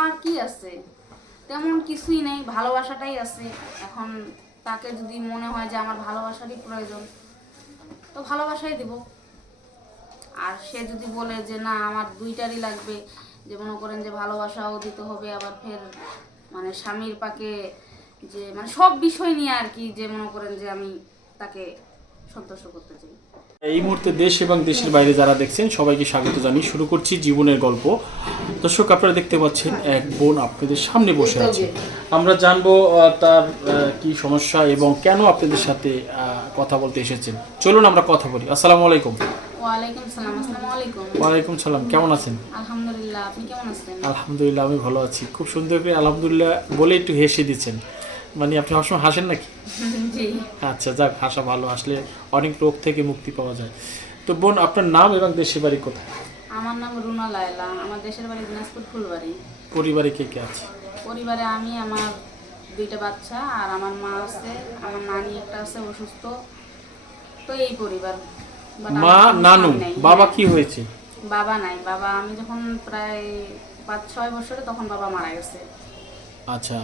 আমার কি আছে? তেমন কিছুই নেই, ভালোবাসাটাই আছে। এখন তাকে যদি মনে হয় যে আমার ভালোবাসারই প্রয়োজন, তো ভালোবাসাই দেব। আর সে যদি বলে যে না, আমার দুইটারই লাগবে, যে মনে করেন যে ভালোবাসাও দিতে হবে, আবার ফের মানে স্বামীর পাকে যে মানে সব বিষয় নিয়ে আর কি যে মনে করেন যে আমি তাকে সন্তুষ্ট করতে চাই। এই মুহূর্তে দেশ এবং দেশের বাইরে যারা দেখছেন, সবাইকে স্বাগত জানিয়ে শুরু করছি জীবনের গল্প। দর্শক আপনারা দেখতে পাচ্ছেন এক বোন আপনাদের সামনে বসে আছে। আমরা জানব তার কি সমস্যা এবং কেন আপনাদের সাথে কথা বলতে এসেছেন। চলুন আমরা কথা বলি। আসসালামু আলাইকুম। ওয়ালাইকুম সালাম আসসালামু আলাইকুম। ওয়ালাইকুম সালাম কেমন আছেন? আলহামদুলিল্লাহ আপনি কেমন আছেন? আলহামদুলিল্লাহ আমি ভালো আছি। খুব সুন্দর করে আলহামদুলিল্লাহ বলে একটু হেসে দিচ্ছেন। মানে আপনি সবসময় হাসেন নাকি? আচ্ছা যাক হাসা ভালো। আসলে অনেক রোগ থেকে মুক্তি পাওয়া যায়। তো বোন আপনার নাম এবং দেশের বাড়ি কোথায়? আমার নাম রুনা লায়লা। আমার দেশের বাড়ি দিনাজপুর ফুলবাড়ি। পরিবারে কে কে আছে? পরিবারে আমি আমার দুইটা বাচ্চা আর আমার মা আছে আমার নানি একটা আছে অসুস্থ। তো এই পরিবার। মা নানু বাবা কি হয়েছে? বাবা নাই। বাবা আমি যখন প্রায় পাঁচ ছয় বছরে তখন বাবা মারা গেছে। আচ্ছা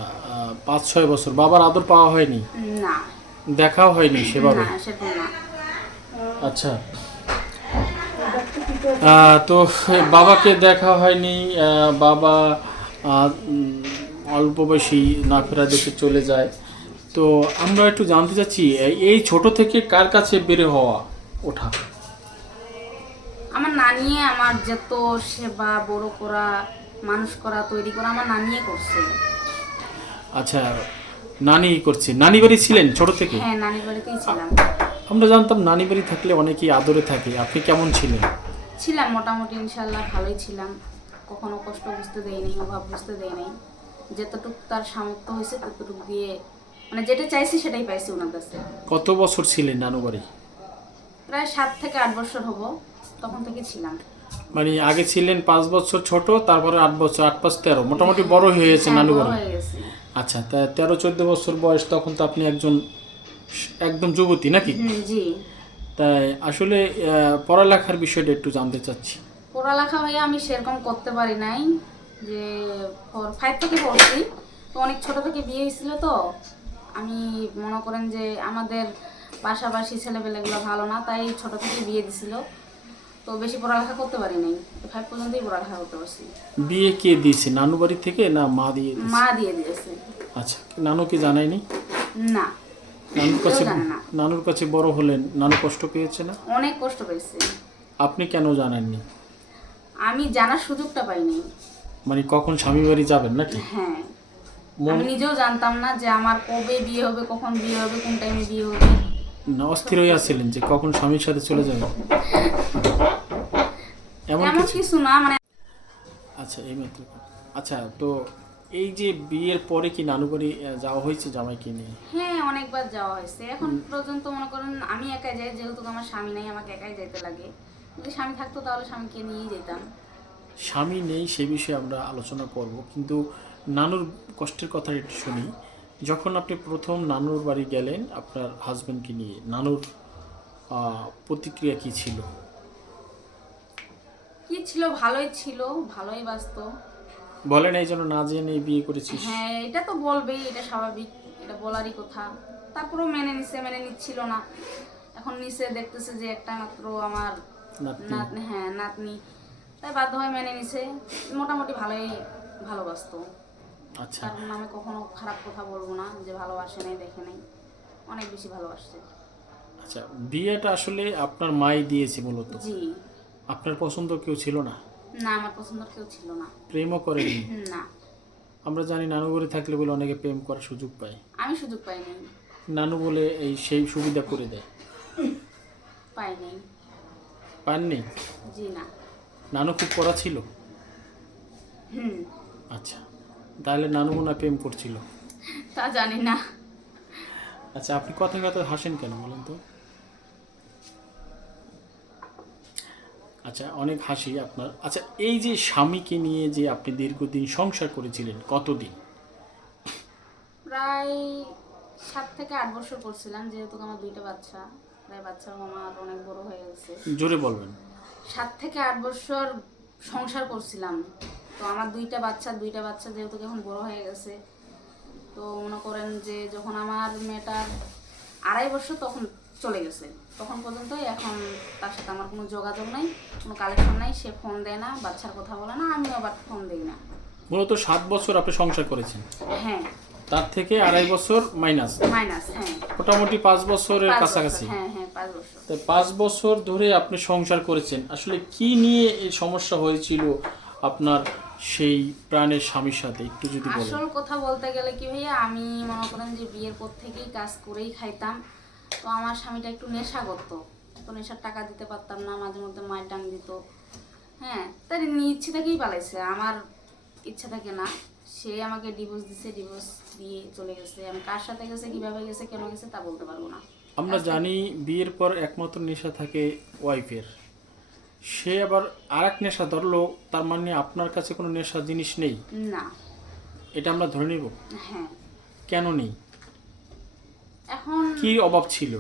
পাঁচ ছয় বছর। বাবার আদর পাওয়া হয়নি? না। দেখাও হয়নি সেভাবে? না সেরকম না। আচ্ছা। তো বাবাকে দেখা হয়নি বাবা অল্প বয়সী না ফেরা দেশে চলে যায়। তো আমরা একটু জানতে চাচ্ছি এই- ছোট থেকে কার কাছে বেড়ে হওয়া ওঠা? আমার নানিয়ে আমার যত সেবা বড় করা মানুষ করা তৈরি করা আমার নানিয়ে করছে। আচ্ছা নানি করছে। নানি বাড়ি ছিলেন ছোট থেকে? হ্যাঁ নানির বাড়িতেই ছিলাম। আমরা জানতাম নানি বাড়ি থাকলে অনেকেই আদরে থাকে। আপনি কেমন ছিলেন? ছিলাম মোটামুটি ইনশাল্লাহ ভালোই ছিলাম। কখনো কষ্ট বুঝতে দেয়নি অভাব বুঝতে দেয়নি যতটুকু তার সামর্থ্য হয়েছে ততটুকু দিয়ে মানে যেটা চাইছি সেটাই পাইছি ওনার কাছে। কত বছর ছিলেন নানু বাড়ি? প্রায় সাত থেকে আট বছর হব তখন থেকে ছিলাম। মানে আগে ছিলেন পাঁচ বছর ছোট তারপরে আট বছর আট পাঁচ তেরো। মোটামুটি বড় হয়ে গেছে হ্যাঁ, নানু বাড়ি আচ্ছা তা তেরো চোদ্দ বছর বয়স তখন তো আপনি একজন একদম যুবতী নাকি? জি। তাই আসলে পড়ালেখার বিষয়টা একটু জানতে চাচ্ছি। পড়ালেখা হয়ে আমি সেরকম করতে পারি নাই যে ফাইভ থেকে পড়ছি। তো অনেক ছোট থেকে বিয়ে হয়েছিল তো আমি মনে করেন যে আমাদের পাশাপাশি ছেলেপেলেগুলো ভালো না তাই ছোট থেকে বিয়ে দিছিল। তো বেশি পড়ালেখা করতে পারি নাই ফাইভ পর্যন্তই পড়ালেখা করতে পারছি। বিয়ে কে দিয়েছে নানু বাড়ি থেকে না মা দিয়ে মা দিয়ে দিয়েছে। আচ্ছা নানু কি জানায়নি? না। নানুর কাছে নানুর কাছে বড় হলেন নানু কষ্ট পেয়েছে না? অনেক কষ্ট পেয়েছে। আপনি কেন জানাননি? আমি জানার সুযোগটা পাইনি। মানে কখন স্বামী বাড়ি যাবেন নাকি? হ্যাঁ। আমি নিজেও জানতাম না যে আমার কবে বিয়ে হবে কখন বিয়ে হবে কোন টাইমে বিয়ে হবে। না অস্থির হয়ে আসছিলেন যে কখন স্বামীর সাথে চলে যাবেন। এমন কিছু না মানে আচ্ছা এই মাত্র। আচ্ছা তো এই যে বিয়ের পরে কি নানু বাড়ি যাওয়া হয়েছে জামাইকে নিয়ে? হ্যাঁ অনেকবার যাওয়া হয়েছে। এখন পর্যন্ত মনে করেন আমি একাই যাই যেহেতু আমার স্বামী নাই আমাকে একাই যেতে লাগে। যদি স্বামী থাকতো তাহলে স্বামীকে নিয়েই যেতাম স্বামী নেই সে বিষয়ে আমরা আলোচনা করব কিন্তু নানুর কষ্টের কথা একটু শুনি। যখন আপনি প্রথম নানুর বাড়ি গেলেন আপনার হাজব্যান্ডকে নিয়ে নানুর আহ, প্রতিক্রিয়া কি ছিল? কি ছিল? ভালোই ছিল ভালোই বাঁচতো। বলেন এই জন্য না জেনে বিয়ে করেছিস? হ্যাঁ এটা তো বলবেই এটা স্বাভাবিক এটা বলারই কথা। তারপরেও মেনে নিছে মেনে নিচ্ছিল না। এখন নিচে দেখতেছে যে একটা মাত্র আমার নাতনি। হ্যাঁ নাতনি। তাই বাধ্য হয়ে মেনে নিছে। মোটামুটি ভালোই ভালোবাসতো। আচ্ছা। তার নামে কখনো খারাপ কথা বলব না যে ভালোবাসে নাই দেখে নাই। অনেক বেশি ভালোবাসছে। আচ্ছা বিয়েটা আসলে আপনার মাই দিয়েছে মূলত? জি। আপনার পছন্দ কেউ ছিল না? না আমার পছন্দের কেউ ছিল না। প্রেমও করেনি? না। আমরা জানি নানু বাড়ি থাকলে বলে অনেকে প্রেম করার সুযোগ পায়। আমি সুযোগ পাইনি নানু বলে এই সেই সুবিধা করে দেয়। পাইনি পাননি? জি না। নানু খুব পড়া ছিল? হুম। আচ্ছা তাহলে নানু মনে হয় প্রেম করছিল। তা জানি না। আচ্ছা আপনি কথা কথা হাসেন কেন বলেন তো? আচ্ছা অনেক হাসি আপনার। আচ্ছা এই যে স্বামীকে নিয়ে যে আপনি দীর্ঘদিন সংসার করেছিলেন কতদিন? প্রায় সাত থেকে আট বছর করছিলাম যেহেতু আমার দুইটা বাচ্চা। প্রায় বাচ্চার আমার অনেক বড় হয়ে গেছে। জোরে বলবেন। সাত থেকে আট বছর সংসার করছিলাম। তো আমার দুইটা বাচ্চা দুইটা বাচ্চা যেহেতু এখন বড় হয়ে গেছে তো মনে করেন যে যখন আমার মেয়েটার আড়াই বছর তখন চলে গেছে। তখন পর্যন্ত এখন তার সাথে আমার কোনো যোগাযোগ নাই কোনো কালেকশন নাই সে ফোন দেয় না বাচ্চার কথা বলে না আমিও আবার ফোন দিই না। মূলত সাত বছর আপনি সংসার করেছেন? হ্যাঁ। তার থেকে আড়াই বছর মাইনাস মাইনাস হ্যাঁ। মোটামুটি পাঁচ বছরের বছর, কাছাকাছি? হ্যাঁ হ্যাঁ পাঁচ বছর। তো পাঁচ বছর ধরে আপনি সংসার করেছেন আসলে কি নিয়ে এই সমস্যা হয়েছিল আপনার সেই প্রাণের স্বামীর সাথে একটু যদি বলেন? আসল কথা বলতে গেলে কি ভাইয়া আমি মনে করেন যে বিয়ের পর থেকেই কাজ করেই খাইতাম। তো আমার স্বামীটা একটু নেশা করতো। তো নেশার টাকা দিতে পারতাম না মাঝে মধ্যে মায়ের ডাং দিত। হ্যাঁ তার ইচ্ছে থেকেই পালাইছে। আমার ইচ্ছা থাকে না। সে আমাকে ডিভোর্স দিছে ডিভোর্স দিয়ে চলে গেছে। আমি কার সাথে গেছে কীভাবে গেছে কেন গেছে তা বলতে পারব না। আমরা জানি বিয়ের পর একমাত্র নেশা থাকে ওয়াইফের সে আবার আর এক নেশা ধরলো তার মানে আপনার কাছে কোনো নেশা জিনিস নেই? না। এটা আমরা ধরে নিব। হ্যাঁ। কেন নেই? এখন কি অভাব ছিল?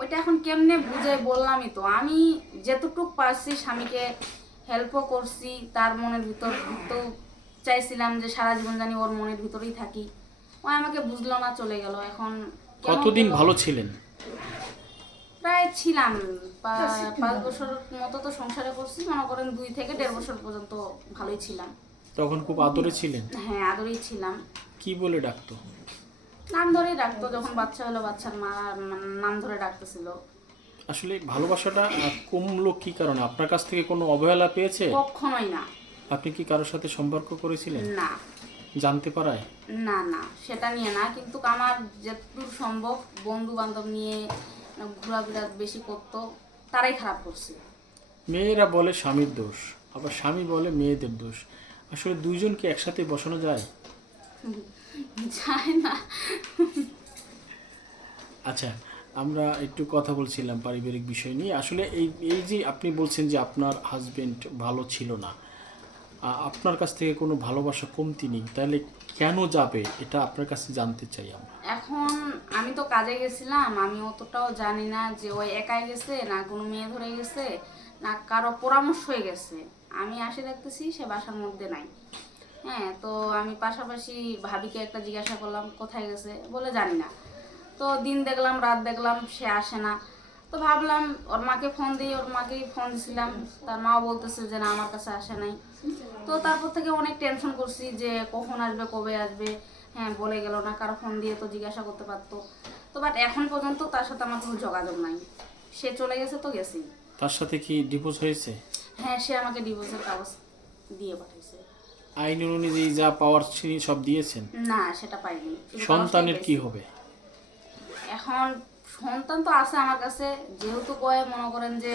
ওইটা এখন কেমনে বুঝাই বললামই তো। আমি যেতটুক পারছি স্বামীকে হেল্পও করছি তার মনের ভিতর তো চাইছিলাম যে সারা জীবন জানি ওর মনের ভিতরেই থাকি। ও আমাকে বুঝলো না চলে গেল। এখন কতদিন ভালো ছিলেন? প্রায় ছিলাম। পাঁচ বছর মতো তো সংসারে করছি। মনে করেন দুই থেকে দেড় বছর পর্যন্ত ভালোই ছিলাম। তখন খুব আদরে ছিলেন? হ্যাঁ আদরেই ছিলাম। কি বলে ডাকতো? নাম ধরেই ডাকতো যখন বাচ্চা হলো বাচ্চার মা নাম ধরে ডাকতেছিল। আসলে ভালোবাসাটা কমলো কি কারণে? আপনার কাছ থেকে কোনো অবহেলা পেয়েছে? কখনোই না। আপনি কি কারোর সাথে সম্পর্ক করেছিলেন? না। জানতে পারায়? না না সেটা নিয়ে না কিন্তু আমার যতদূর সম্ভব বন্ধু বান্ধব নিয়ে ঘোরাফেরা বেশি করতো তারাই খারাপ করছে। মেয়েরা বলে স্বামীর দোষ আবার স্বামী বলে মেয়েদের দোষ। আসলে দুইজনকে একসাথে বসানো যায়? যায় না আচ্ছা আমরা একটু কথা বলছিলাম পারিবারিক বিষয় নিয়ে। আসলে এই এই যে আপনি বলছেন যে আপনার হাজবেন্ড ভালো ছিল না আপনার কাছ থেকে কোনো ভালোবাসা কমতি নেই তাহলে কেন যাবে? এটা আপনার কাছে জানতে চাই আমরা। এখন আমি তো কাজে গেছিলাম আমি অতটাও জানি না যে ওই একাই গেছে না কোনো মেয়ে ধরে গেছে না কারও পরামর্শ হয়ে গেছে। আমি আসে দেখতেছি সে বাসার মধ্যে নাই। হ্যাঁ তো আমি পাশাপাশি ভাবিকে একটা জিজ্ঞাসা করলাম কোথায় গেছে? বলে জানি না। তো দিন দেখলাম রাত দেখলাম সে আসে না। তো ভাবলাম ওর মাকে ফোন দিই ওর মাকেই ফোন দিছিলাম। তার মাও বলতেছে যে না আমার কাছে আসে নাই। তো তারপর থেকে অনেক টেনশন করছি যে কখন আসবে কবে আসবে? হ্যাঁ বলে গেল না কারও ফোন দিয়ে তো জিজ্ঞাসা করতে পারতো। তো বাট এখন পর্যন্ত তার সাথে আমার কোনো যোগাযোগ নাই। সে চলে গেছে তো গেছি তার সাথে কি ডিভোর্স হয়েছে? হ্যাঁ সে আমাকে ডিভোর্সের কাগজ দিয়ে পাঠাইছে। আইন অনুযায়ী যা পাওয়ার ছিল সব দিয়েছেন? না সেটা পাইনি। সন্তানের কি হবে? এখন সন্তান তো আছে আমার কাছে যেহেতু কয়ে মনে করেন যে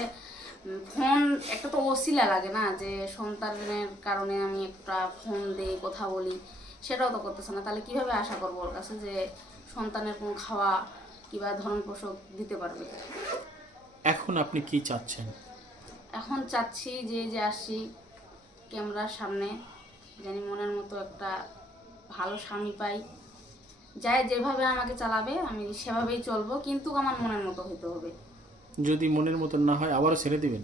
ফোন একটা তো অশিলা লাগে না যে সন্তানের কারণে আমি একটা ফোন দেই কথা বলি সেটাও তো করতেছে না। তাহলে কীভাবে আশা করব ওর কাছে যে সন্তানের কোনো খাওয়া কিংবা ধরন পোষক দিতে পারবে? এখন আপনি কি চাচ্ছেন? এখন চাচ্ছি যে যে আসছি ক্যামেরার সামনে। জানি মনের মতো একটা ভালো স্বামী পাই। যাই যেভাবে আমাকে চালাবে আমি সেভাবেই চলবো কিন্তু আমার মনের মতো হইতে হবে। যদি মনের মতো না হয় আবারও ছেড়ে দিবেন?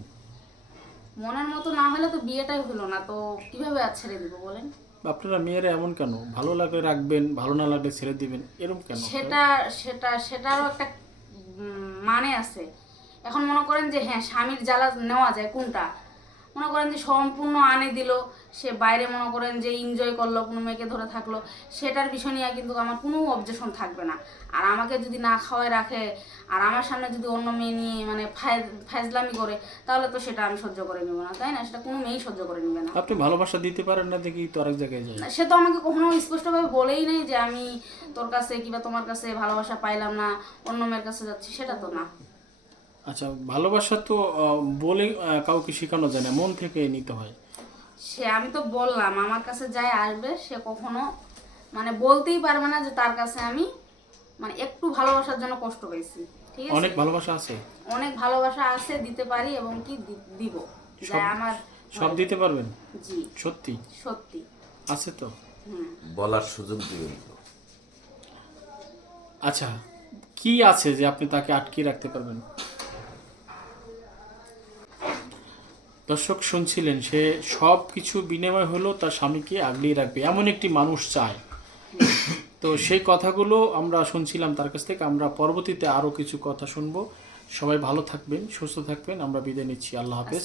মনের মতো না হলে তো বিয়েটাই হলো না তো কীভাবে আর ছেড়ে দিব বলেন? আপনারা মেয়েরা এমন কেন? ভালো লাগলে রাখবেন ভালো না লাগলে ছেড়ে দিবেন এরকম কেন? সেটা সেটা সেটারও একটা মানে আছে। এখন মনে করেন যে হ্যাঁ স্বামীর জ্বালা নেওয়া যায় কোনটা? মনে করেন যে সম্পূর্ণ আনে দিল সে বাইরে মনে করেন যে এনজয় করল কোনো মেয়েকে ধরে থাকল সেটার বিষয় নিয়ে কিন্তু আমার কোনো অবজেকশন থাকবে না। আর আমাকে যদি না খাওয়ায় রাখে আর আমার সামনে যদি অন্য মেয়ে নিয়ে মানে ফায়জলামি করে তাহলে তো সেটা আমি সহ্য করে নেব না তাই না? সেটা কোনো মেয়েই সহ্য করে নেবে না। আপনি ভালোবাসা দিতে পারেন না দেখি তো আরেক জায়গায় যায় সে তো আমাকে কখনো স্পষ্টভাবে বলেই নেই যে আমি তোর কাছে কিংবা তোমার কাছে ভালোবাসা পাইলাম না অন্য মেয়ের কাছে যাচ্ছি সেটা তো না। আচ্ছা ভালোবাসা তো বলে কাউকে শেখানো যায় না মন থেকে নিতে হয়। সে আমি তো বললাম আমার কাছে যাই আসবে সে কখনো মানে বলতেই পারবে না যে তার কাছে আমি মানে একটু ভালোবাসার জন্য কষ্ট পেয়েছি ঠিক আছে? অনেক ভালোবাসা আছে। অনেক ভালোবাসা আছে দিতে পারি এবং কি দিব? যা আমার সব দিতে পারবেন? জি। সত্যি? সত্যি। আছে তো? বলার সুযোগ দিবেন তো আচ্ছা কি আছে যে আপনি তাকে আটকে রাখতে পারবেন? দর্শক শুনছিলেন, সে সব কিছু বিনিময় হলো তার স্বামীকে আগলিয়ে রাখবে, এমন একটি মানুষ চায়। তো সেই কথাগুলো আমরা শুনছিলাম তার কাছ থেকে, আমরা পরবর্তীতে আরও কিছু কথা শুনব। সবাই ভালো থাকবেন, সুস্থ থাকবেন, আমরা বিদায় নিচ্ছি, আল্লাহ হাফেজ।